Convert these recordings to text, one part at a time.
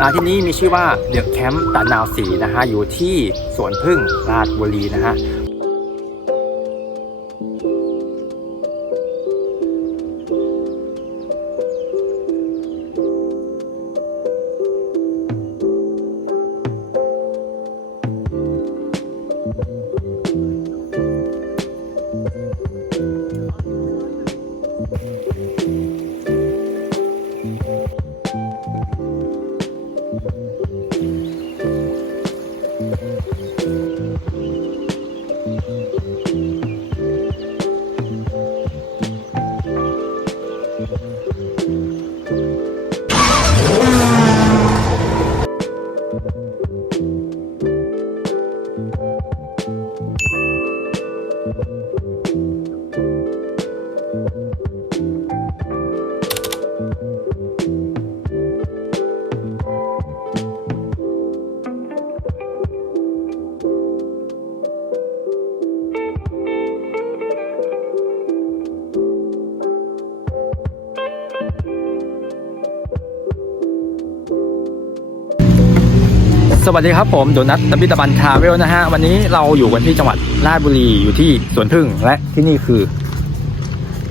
ร้านที่นี่มีชื่อว่าเดอกแคมป์ตะนาวสีนะฮะอยู่ที่สวนพึ่งราชบุรีนะฮะ สวัสดีครับผมโดนัทตบิตบันทาเวลนะฮะวันนี้เราอยู่กันที่จังหวัดราชบุรีอยู่ที่สวนพึ่งและที่นี่คือ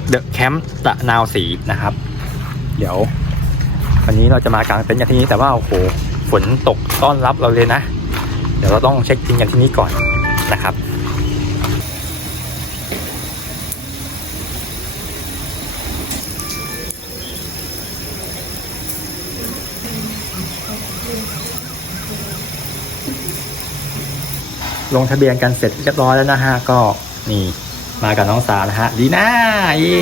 เดอะแคมป์ตะนาวสีนะครับ เดี๋ยว วันนี้เราจะมากางเต็นท์กันที่นี้แต่ว่าโอ้โหฝนตกต้อนรับเราเลยนะ เดี๋ยวเราต้องเช็คอินกันที่นี่ก่อนนะครับ ลงทะเบียนกันเสร็จเรียบร้อยแล้วนะฮะก็นี่มากับน้องสาวนะฮะดีน่าเย่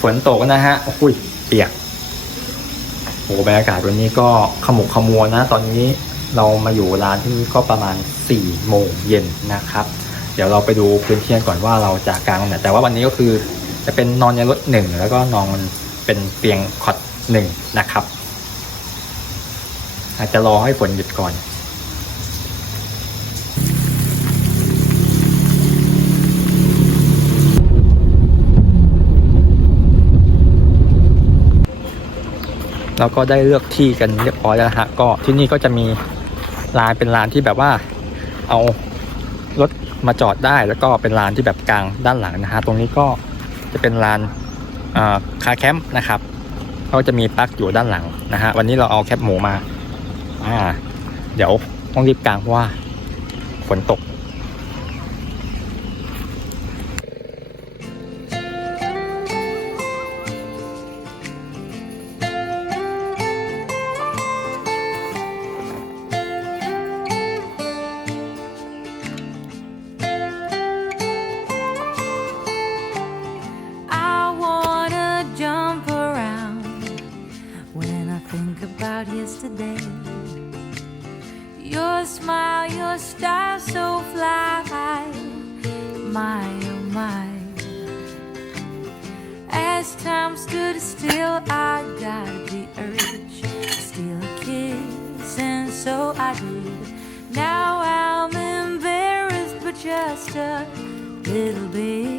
ฝนตกนะฮะโอ้ยเปียกโอ้บรรยากาศวันนี้ก็ขมุกขมัวนะ ตอนนี้เรามาอยู่ร้านที่นี่ก็ประมาณ4ี่โมงเย็นนะครับ เดี๋ยวเราไปดูพื้นที่กันก่อนว่าเราจะกางตรงไหนแต่ว่าวันนี้ก็คือจะเป็นนอนในรถหนึ่งแล้วก็นอนเป็นเตียงคอดหนึ่งนะครับ อาจจะรอให้ฝนหยุดก่อน เราก็ได้เลือกที่กันเรียบร้อยแล้วฮะก็ที่นี่ก็จะมีลานเป็นลานที่แบบว่าเอารถมาจอดได้แล้วก็เป็นลานที่แบบกลางด้านหลังนะฮะตรงนี้ก็จะเป็นลานคาแคมป์นะครับก็จะมีปลั๊กอยู่ด้านหลังนะฮะวันนี้เราเอาแคปหมูมาอ่าเดี๋ยวต้องรีบกลางเพราะว่าฝนตก I did. Now I'm embarrassed, but just a little bit.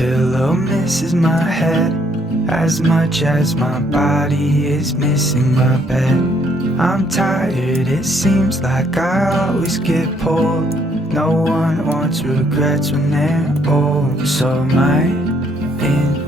Pillow misses my head as much as my body is missing my bed. I'm tired, it seems like I always get pulled. No one wants regrets when they're old. So my intent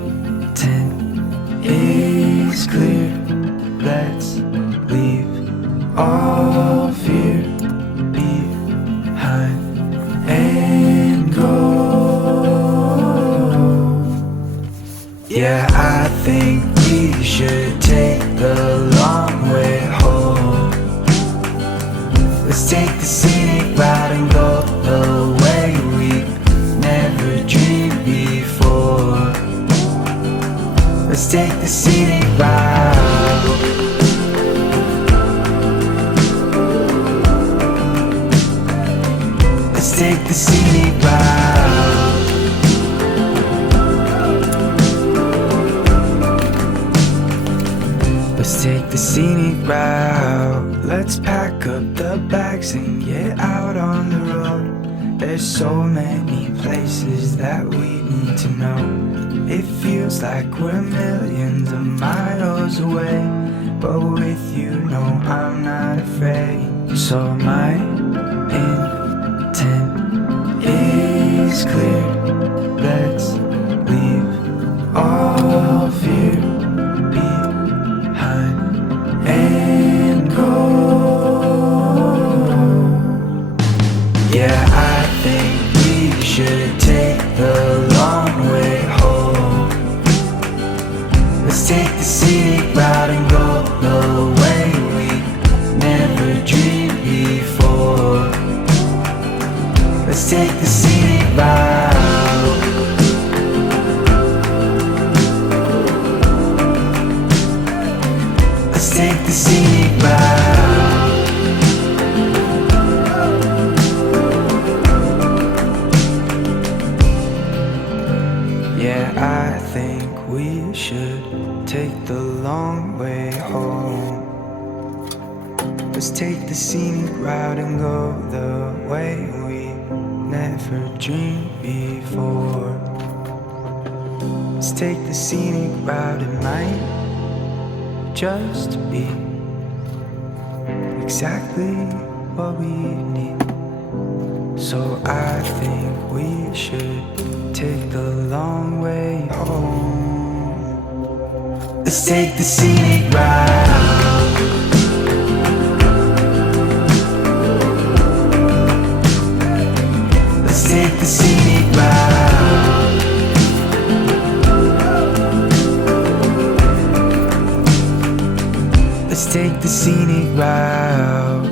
take the scenic route and go the way we never dreamed before. Let's take the scenic route. Let's take the scenic route. Let's take the scenic route. Up the bags and get out on the road. There's so many places that we need to know. It feels like we're millions of miles away. But with you, no, I'm not afraid. So my intent is clear. Home. Let's take the scenic route and go the way we never dreamed before. Let's take the scenic route, it might just be exactly what we need. So I think we should take the long way home. Let's take the scenic route. Let's take the scenic route. Let's take the scenic route.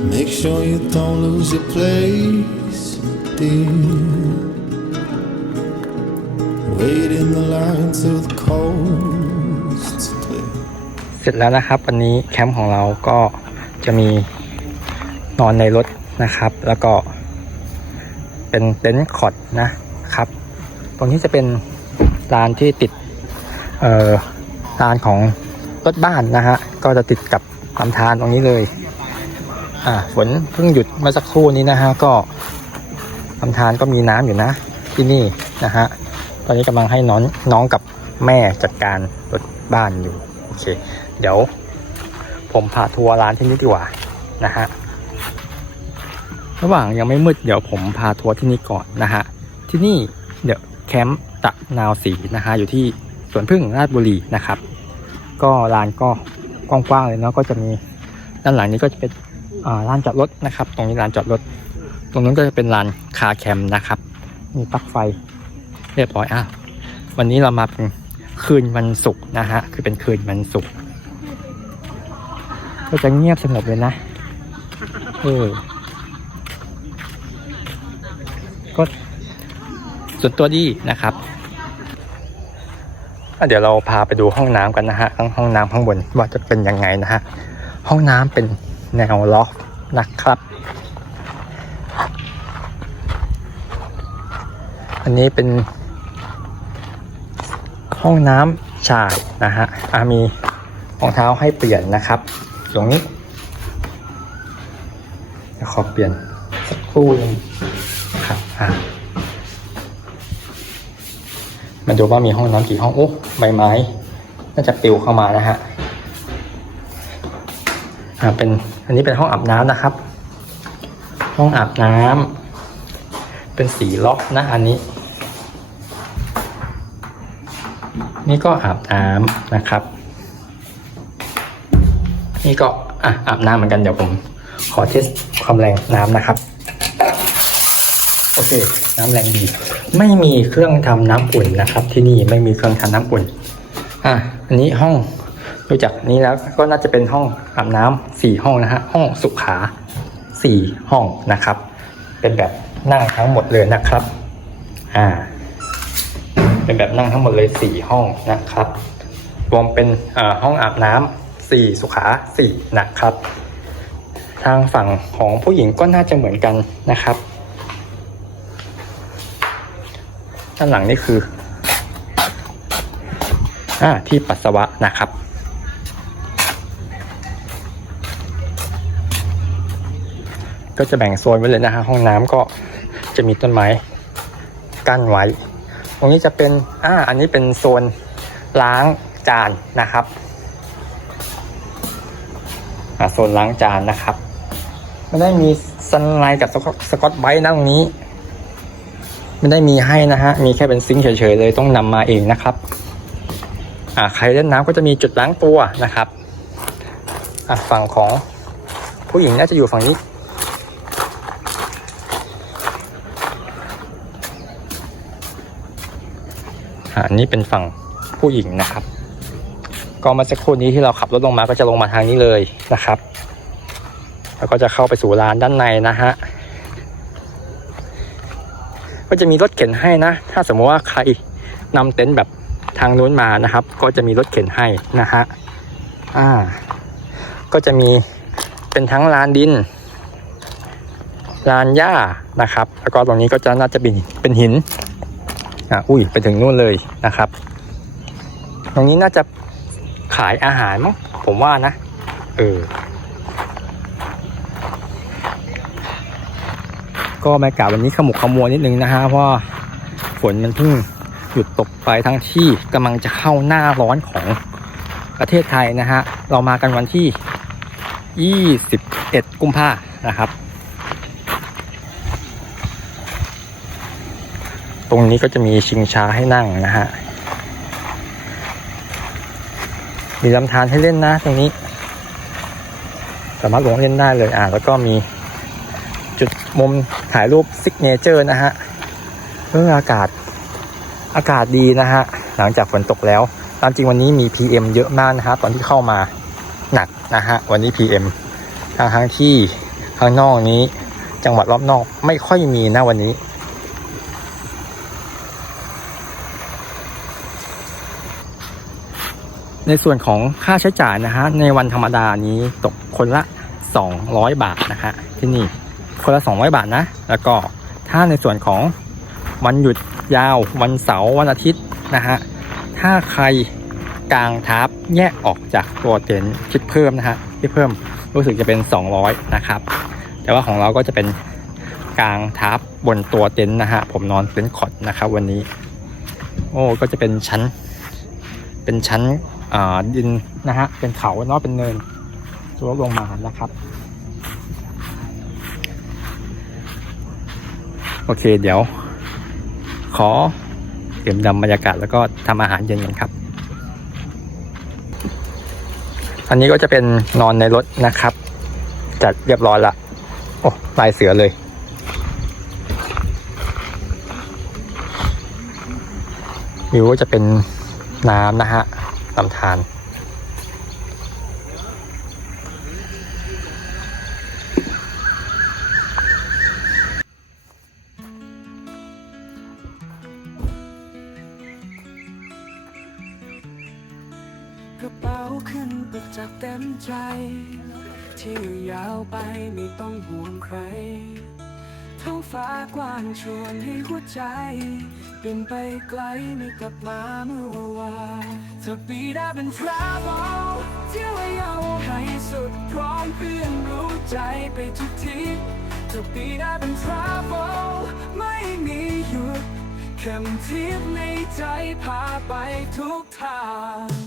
Make sure you don't lose your place, dear. Wait in the line till the coast's clear. เสร็จแล้วนะครับ วันนี้แคมป์ของเราก็จะมีนอนในรถนะครับ แล้วก็เป็นเต็นท์คอร์ดนะครับ ตรงนี้จะเป็นลานที่ติดเอ่อลานของรถบ้านนะฮะก็จะติดกับลำธารตรงนี้เลย อ่าฝนเพิ่งหยุดเมื่อสักครู่นี้นะฮะก็ลำธารก็มีน้ำอยู่นะ ที่นี่นะฮะตอนนี้กำลังให้น้องน้องกับแม่จัดการรถบ้านอยู่โอเค เดี๋ยว ผมพาทัวร์ร้านที่นี่ดีกว่านะฮะระหว่างยังไม่มืดเดี๋ยวผมพาทัวร์ที่นี่ก่อนนะฮะที่นี่เดี๋ยวแคมป์ตะนาวสีนะฮะอยู่ที่โซวนพึ่งราชบุรีนะครับ ก็ลานก็กว้างๆเลยเนาะก็จะมีด้านหลังนี้ก็จะเป็น ลานจอดรถนะครับ ตรงนี้ลานจอดรถ ตรงนู้นก็จะเป็นลานคาแคมนะครับ มีปลั๊กไฟเรียบร้อยอะวันนี้เรามาเป็นคืนวันศุกร์นะฮะคือเป็นคืนวันศุกร์ก็จะเงียบสงบเลยนะเออก็ส่วนตัวดีนะครับเดี๋ยวเราพาไปดูห้องน้ำกันนะฮะห้องน้ำข้างบนว่าจะเป็นยังไงนะฮะห้องน้ำเป็น แนวล็อกนะครับ อันนี้เป็น ห้องน้ำชายนะฮะอะมีรองเท้าให้เปลี่ยนนะครับ ตรงนี้จะขอเปลี่ยนสักครู่หนึงนะครับอะมาดูว่ามีห้องน้ำกี่ห้องโอ้ใบไม้ น่าจะปลิวเข้ามานะฮะอ่าเป็น อันนี้เป็นห้องอาบน้ำนะครับ ห้องอาบน้ำเป็นสีล็อกนะ อันนี้ นี่ก็อาบน้ำนะครับ นี่ก็อะอาบน้ำเหมือนกันเดี๋ยวผม ขอเทสความแรงน้ำนะครับ โอเค น้ำแรงดี ไม่มีเครื่องทำน้ำอุ่นนะครับ ที่นี่ไม่มีเครื่องทำน้ำอุ่น อะอันนี้ห้อง ดูจากนี้แล้วก็น่าจะเป็นห้องอาบน้ำสี่ห้องนะฮะห้องสุขาสี่ห้องนะครับ เป็นแบบนั่งทั้งหมดเลยนะครับอ่าเป็นแบบนั่งทั้งหมดเลยสี่ห้องนะครับรวมเป็นห้องอาบน้ำสี่สุขาสี่นะครับ ทางฝั่งของผู้หญิงก็น่าจะเหมือนกันนะครับด้านหลังนี่คืออ่าที่ปัสสาวะนะครับ ก็จะแบ่งโซนไว้เลยนะฮะห้องน้ำก็จะมีต้นไม้กั้นไว้ ตรงนี้จะเป็นอ่าอันนี้เป็นโซนล้างจานนะครับอ่าโซนล้างจานนะครับไม่ได้มีซันไลท์กับสกอตไบรท์นะตรงนี้ ไม่ได้มีให้นะฮะมีแค่เป็นซิงค์เฉยๆเลยต้องนำมาเองนะครับอ่าใครเล่นน้ำก็จะมีจุดล้างตัวนะครับอ่าฝั่งของผู้หญิงน่าจะอยู่ฝั่งนี้ อันนี้เป็นฝั่งผู้หญิงนะครับ ก็มาสักครู่นี้ที่เราขับรถลงมาก็จะลงมาทางนี้เลยนะครับ แล้วก็จะเข้าไปสู่ลานด้านในนะฮะก็จะมีรถเข็นให้นะ ถ้าสมมติว่าใครนำเต็นท์แบบทางนู้นมานะครับ ก็จะมีรถเข็นให้นะฮะอ่า ก็จะมีเป็นทั้งลานดินลานหญ้านะครับ แล้วก็ตรงนี้ก็จะน่าจะเป็นเป็นหิน อะอุ้ยไปถึงนู่นเลยนะครับตรงนี้น่าจะขายอาหารมั้งผมว่านะ เออ ก็บรรยากาศวันนี้ขมุกขมัวนิดนึงนะฮะเพราะว่าฝนมันเพิ่งหยุดตกไปทั้งที่กำลังจะเข้าหน้าร้อนของประเทศไทยนะฮะ เรามากันวันที่ 21 กุมภานะครับ ตรงนี้ก็จะมีชิงช้าให้นั่งนะฮะ มีลำธารให้เล่นนะตรงนี้ สามารถลงเล่นได้เลยอ่าแล้วก็มีจุดมุมถ่ายรูปซิกเนเจอร์นะฮะเรื่องอากาศอากาศดีนะฮะ หลังจากฝนตกแล้ว ตามจริงวันนี้มี PM เยอะมากนะฮะตอนที่เข้ามาหนักนะฮะ วันนี้ PM ทางทางที่ข้างนอกนี้ จังหวัดรอบนอกไม่ค่อยมีนะวันนี้ ในส่วนของค่าใช้จ่ายนะฮะในวันธรรมดานี้ตกคนละ 200 บาทนะฮะที่นี่คนละ 200 บาทนะ แล้วก็ถ้าในส่วนของวันหยุดยาววันเสาร์วันอาทิตย์นะฮะถ้าใครกางทับแยกออกจากตัวเต็นท์คิดเพิ่มนะฮะคิดเพิ่มรู้สึกจะเป็น 200 นะครับ แต่ว่าของเราก็จะเป็นกางทับบนตัวเต็นท์นะฮะผมนอนเต็นท์คอดนะครับวันนี้ โอ้ก็จะเป็นชั้น เป็นชั้น ดินนะฮะเป็นเขาเนาะเป็นเนินสวลงมานะครับ โอเคเดี๋ยว ขอเก็บดำบรรยากาศแล้วก็ทำอาหารเย็นกันครับ อันนี้ก็จะเป็นนอนในรถนะครับ จัดเรียบร้อยละโอ้ลายเสือเลยวิวก็จะเป็นน้ำนะฮะ ลำธารกระเป๋าขึ้นปึกจากเต็มใจ ที่ยาวไปไม่ต้องห่วงใครท้องฟ้ากว้างชวนให้หัวใจบินไปไกลไม่กลับมาเมื่อวาน เธอปีได้เป็นทราเวลเที่ยวเอาให้สุดพร้อมเพื่อนรู้ใจไปทุกทีเธอปีได้เป็นทราเวลไม่มีหยุดเข็มทิศในใจพาไปทุกทาง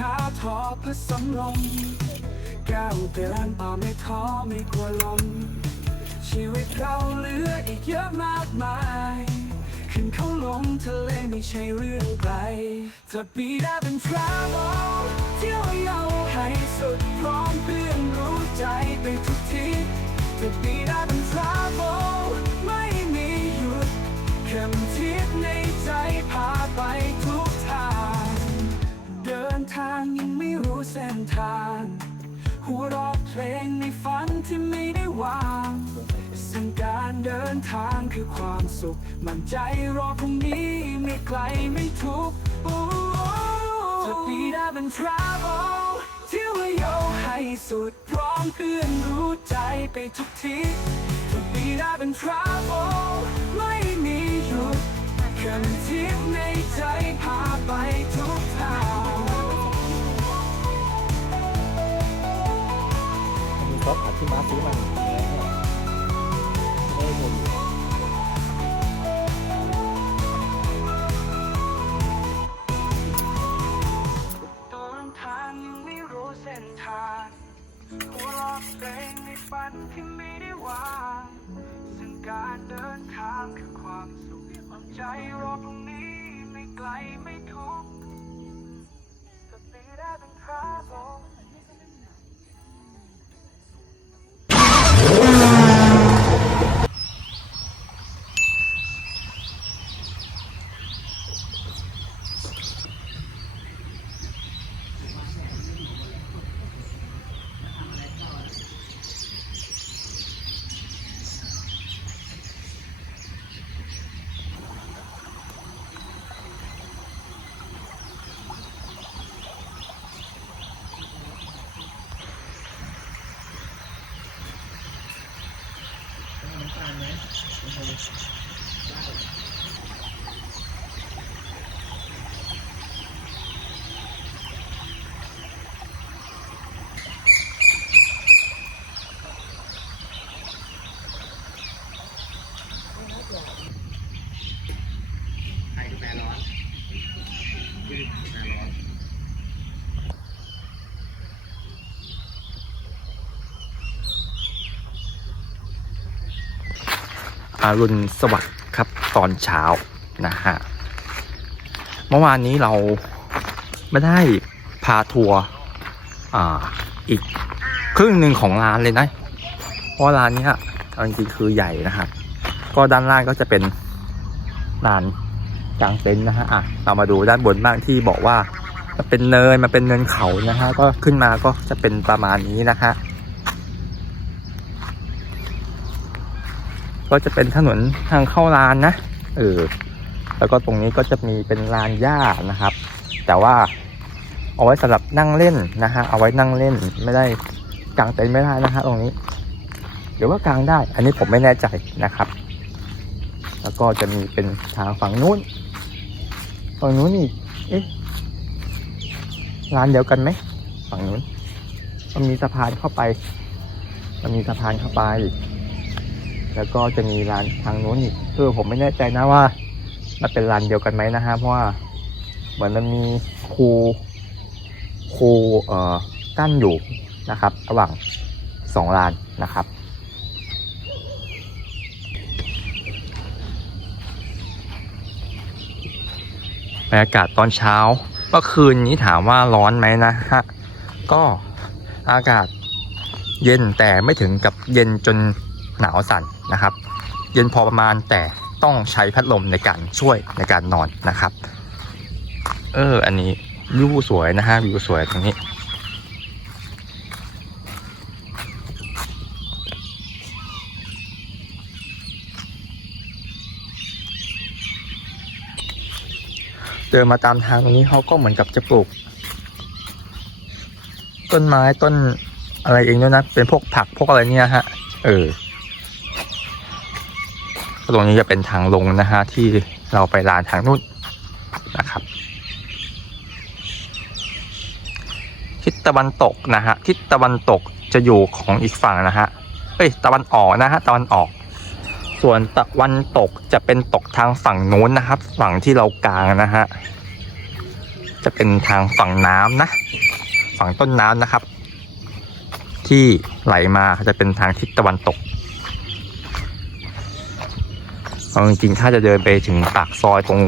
แดดเช้าทอผสมลมก้าวเดินต่อไม่ท้อไม่กลัวลมชีวิตเราเหลืออีกเยอะมากมาย ขึ้นเขาลงทะเลไม่ใช่เรื่องไกลจะปีได้เป็นทราเวลเที่ยวเอาให้สุดพร้อมเพื่อนรู้ใจไปทุกทีจะปีได้เป็นทราเวลไม่มีหยุดเข็มทิศในใจพาไปทุกางยังไม่รู้เส้นทาง หัวรอเพลงในฝันที่ไม่ได้วางซึ่งการเดินทางคือความสุข มั่นใจรอพรุ่งนี้ไม่ไกลไม่ทุกข์จะปีด้เป็นทราเวลเที่ยวโยให้สุด พร้อมเพื่อนรู้ใจไปทุกทีจะปีด้เป็นทราเวลไม่มีหยุดเข็มทิศในใจพาไปทุกท ซอสผัดที่ม้าซื้อมาไม่ได้ดูเดินทางยังไม่รู้เส้นทางหัวเราะเพลงในฝันที่ได้วางซึ่งการเดินทางคือความสุขความใจรอพรุ่งนี้ไม่ไกลไม่ทุกข์จะปีได้เป็นทราโบ ใครกาแฟร้อนกาแฟร้อน อารุณสวัสดิ์ครับตอนเช้านะฮะเมื่อวานนี้เราไม่ได้พาทัวร์อ่าอีกครึ่งหนึ่งของร้านเลยนะ เพราะร้านนี้จริงๆคือใหญ่นะครับ ก็ด้านล่างก็จะเป็นลานกลางเต็นท์นะฮะอะเรามาดูด้านบนบ้างที่บอกว่ามันเป็นเนินมันเป็นเนินเขานะฮะก็ขึ้นมาก็จะเป็นประมาณนี้นะฮะ ก็จะเป็นถนนทางเข้าลานนะเออแล้วก็ตรงนี้ก็จะมีเป็นลานหญ้านะครับ แต่ว่าเอาไว้สำหรับนั่งเล่นนะฮะเอาไว้นั่งเล่นไม่ได้กางเต็นท์ไม่ได้นะฮะตรงนี้หรือว่ากางได้ อันนี้ผมไม่แน่ใจนะครับ แล้วก็จะมีเป็นทางฝั่งนู้นฝั่งนู้นนี่เอ๊ะลานเดียวกันไหมฝั่งนู้นมันมีสะพานเข้าไปมันมีสะพานเข้าไป แล้วก็จะมีร้านทางนู้นอีกคือผมไม่แน่ใจนะว่า มันเป็นร้านเดียวกันไหมนะฮะเพราะว่าเหมือนมันมีคูคูเอ่อกั้นอยู่นะครับระหว่างสองลานนะครับบรรยากาศตอนเช้าเมื่อคืนนี้ถามว่าร้อนไหมนะฮะก็อากาศเย็นแต่ไม่ถึงกับเย็นจนหนาวสั่น นะครับ เย็นพอประมาณแต่ต้องใช้พัดลมในการช่วยในการนอนนะครับ เออ อันนี้วิวสวยนะฮะวิวสวยตรงนี้ เดินมาตามทางตรงนี้เขาก็เหมือนกับจะปลูก ต้นไม้ต้นอะไรเองด้วยนะ เป็นพวกผักพวกอะไรเนี่ยฮะ เออ ตรงนี้จะเป็นทางลงนะฮะที่เราไปลานทางนู้นนะครับ ทิศตะวันตกนะฮะทิศตะวันตกจะอยู่ของอีกฝั่งนะฮะเอ้ยตะวันออกนะฮะตะวันออก ส่วนตะวันตกจะเป็นตกทางฝั่งนู้นนะครับ ฝั่งที่เรากลางนะฮะจะเป็นทางฝั่งน้ำนะ ฝั่งต้นน้ำนะครับ ที่ไหลมาจะเป็นทางทิศตะวันตก เอาจริงๆถ้าจะเดินไปถึงปากซอยตรง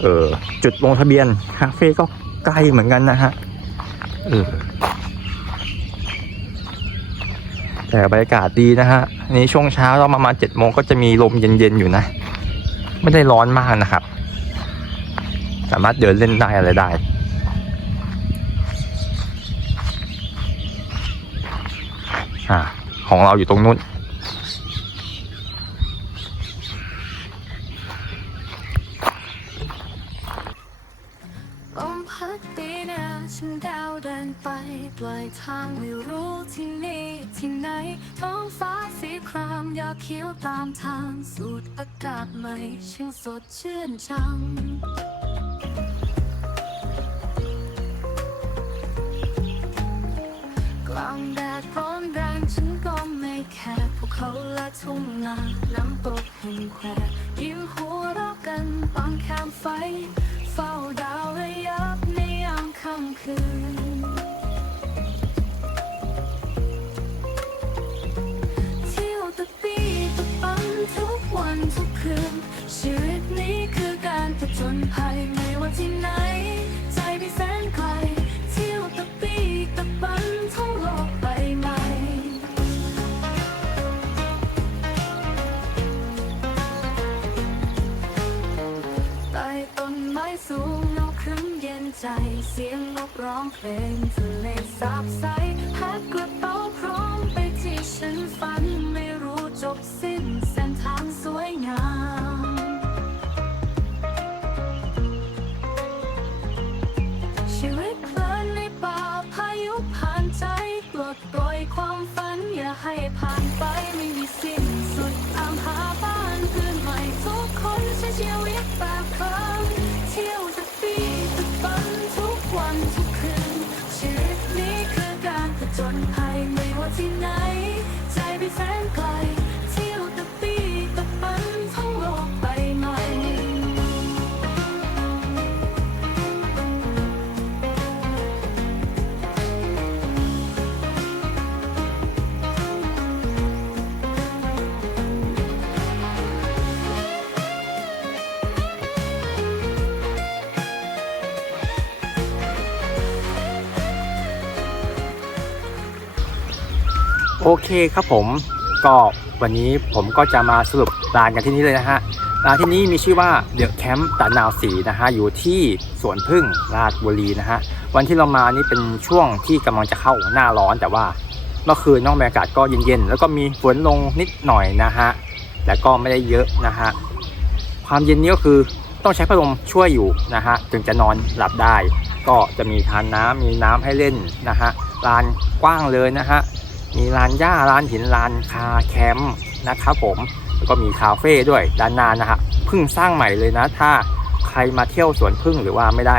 เออจุดลงทะเบียนคาเฟ่ก็ใกล้เหมือนกันนะฮะเออแต่บรรยากาศดีนะฮะนี้ช่วงเช้าเราประมาณเจ็ดโมงก็จะมีลมเย็นๆอยู่นะ ไม่ได้ร้อนมากนะครับ สามารถเดินเล่นได้อะไรได้ของเราอยู่ตรงนู้น ดชื่นจังกลางแดดร้อนแรงฉันก็ไม่แคร์พวกเขาและทุ่งนาน้ำตกแห่งแควยิ้มหัวเราะกันตอนแคมไฟ เฝ้าดาวระยับในยามค่ำคืนเที่ยวตะปีตะปันทุกวันทุกคืนชีวิตนี้คือ การผจญภัยไม่ว่าที่ไหน ใจไม่แสนไกลเที่ยวตะปีตะปันท่องโลกใบใหม่ใต้ต้นไม้สูงนกครึ้มเย็นใจ เสียงนกร้องเพลงทะเลสาบใส โอเคครับผมก็วันนี้ผมก็จะมาสรุปร้านกันที่นี่เลยนะฮะร้านที่นี้มีชื่อว่าเดอะแคมป์ตะนาวสีนะฮะอยู่ที่สวนพึ่งราชบุรีนะฮะวันที่เรามานี่เป็นช่วงที่กำลังจะเข้าหน้าร้อนแต่ว่าเมื่อคืนนอกบรรยากาศก็เย็นๆแล้วก็มีฝนลงนิดหน่อยนะฮะแต่ก็ไม่ได้เยอะนะฮะความเย็นนี้ก็คือต้องใช้พัดลมช่วยอยู่นะฮะถึงจะนอนหลับได้ ก็จะมีทานน้ำมีน้ำให้เล่นนะฮะลานกว้างเลยนะฮะ มีลานหญ้าลานหินลานคาแคมป์นะครับผมแล้วก็มีคาเฟ่ด้วยด้านหน้านะฮะเพิ่งสร้างใหม่เลยนะ ถ้าใครมาเที่ยวสวนพึ่งหรือว่าไม่ได้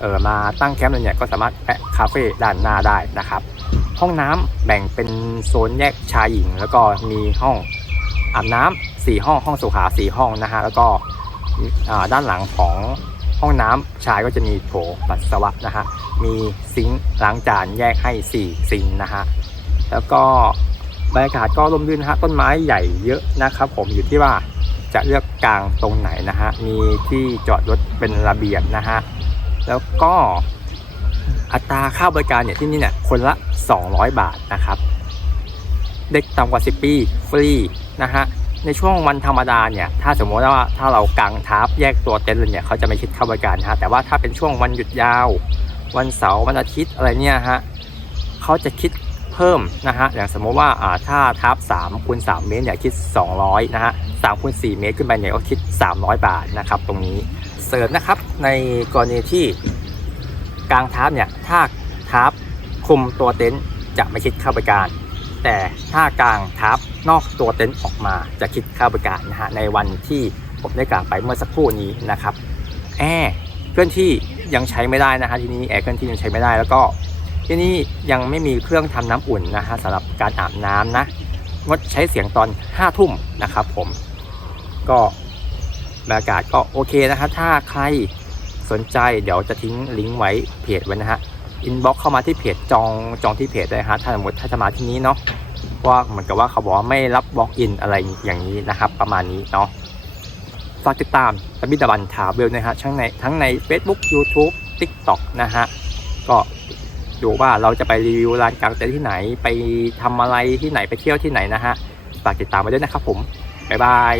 เออมาตั้งแคมป์เลยเนี่ยก็สามารถแวะคาเฟ่ด้านหน้าได้นะครับ ห้องน้ำแบ่งเป็นโซนแยกชายหญิง แล้วก็มีห้องอาบน้ำสี่ห้องห้องสุขาสี่ห้องนะฮะแล้วก็ด้านหลังของห้องน้ำชายก็จะมีโถปัสสาวะนะฮะมีซิงค์ล้างจานแยกให้ 4 ซิงค์นะฮะ แล้วก็บรรยากาศก็ร่มรื่นฮะต้นไม้ใหญ่เยอะนะครับ ผมอยู่ที่ว่าจะเลือกกลางตรงไหนนะฮะมีที่จอดรถเป็นระเบียบนะฮะแล้วก็อัตราค่าบริการเนี่ยที่นี่เนี่ยคนละ 200 บาทนะครับ เด็กต่ำกว่า 10 ปีฟรีนะฮะในช่วงวันธรรมดาเนี่ยถ้าสมมติว่าถ้าเรากางทับแยกตัวเต็นท์เลยเนี่ยเขาจะไม่คิดค่าบริการฮะแต่ว่าถ้าเป็นช่วงวันหยุดยาว วันเสาร์วันอาทิตย์อะไรเนี่ยฮะเขาจะคิด พิ่มนะฮะอย่างสมมติว่าอ่าถ้าทับ3คูณ3เมตรเนี่ยคิด 200นะฮะ3คูณ4เมตรขึ้นไปเนี่ยก็คิด 300 บาทนะครับตรงนี้เสริมนะครับในกรณีที่กลางทับเนี่ยถ้าทับคุมตัวเต็นท์จะไม่คิดค่าบริการ แต่ถ้ากลางทับนอกตัวเต็นท์ออกมาจะคิดค่าบริการนะฮะในวันที่ผมได้กล่าวไปเมื่อสักครู่นี้นะครับแอร์เคลื่อนที่ยังใช้ไม่ได้นะฮะทีนี้แอร์เคลื่อนที่ยังใช้ไม่ได้แล้วก็ ที่นี่ยังไม่มีเครื่องทำน้ำอุ่นนะฮะสำหรับการอาบน้ำนะงดใช้เสียงตอน5ทุ่มนะครับ ผม ก็บรรยากาศก็โอเคนะฮะถ้าใครสนใจเดี๋ยวจะทิ้งลิงก์ไว้เพจไว้นะฮะอินบ็อกเข้ามาที่เพจจองจองที่เพจเลยฮะถ้าสมมติถ้าจะมาที่นี้เนาะว่าเหมือนกับว่าเขาบอกว่าไม่รับบล็อกอินอะไรอย่างนี้นะครับ ประมาณนี้เนาะฝากติดตามตบิดาบันทาเวลนะฮะทั้งในทั้งใน Facebook YouTube TikTok นะฮะก็ ดูว่าเราจะไปรีวิวร้านกลางเต็นท์ที่ไหน ไปทำอะไรที่ไหนไปเที่ยวที่ไหนนะฮะ ฝากติดตามไว้ด้วยนะครับผม บ๊ายบาย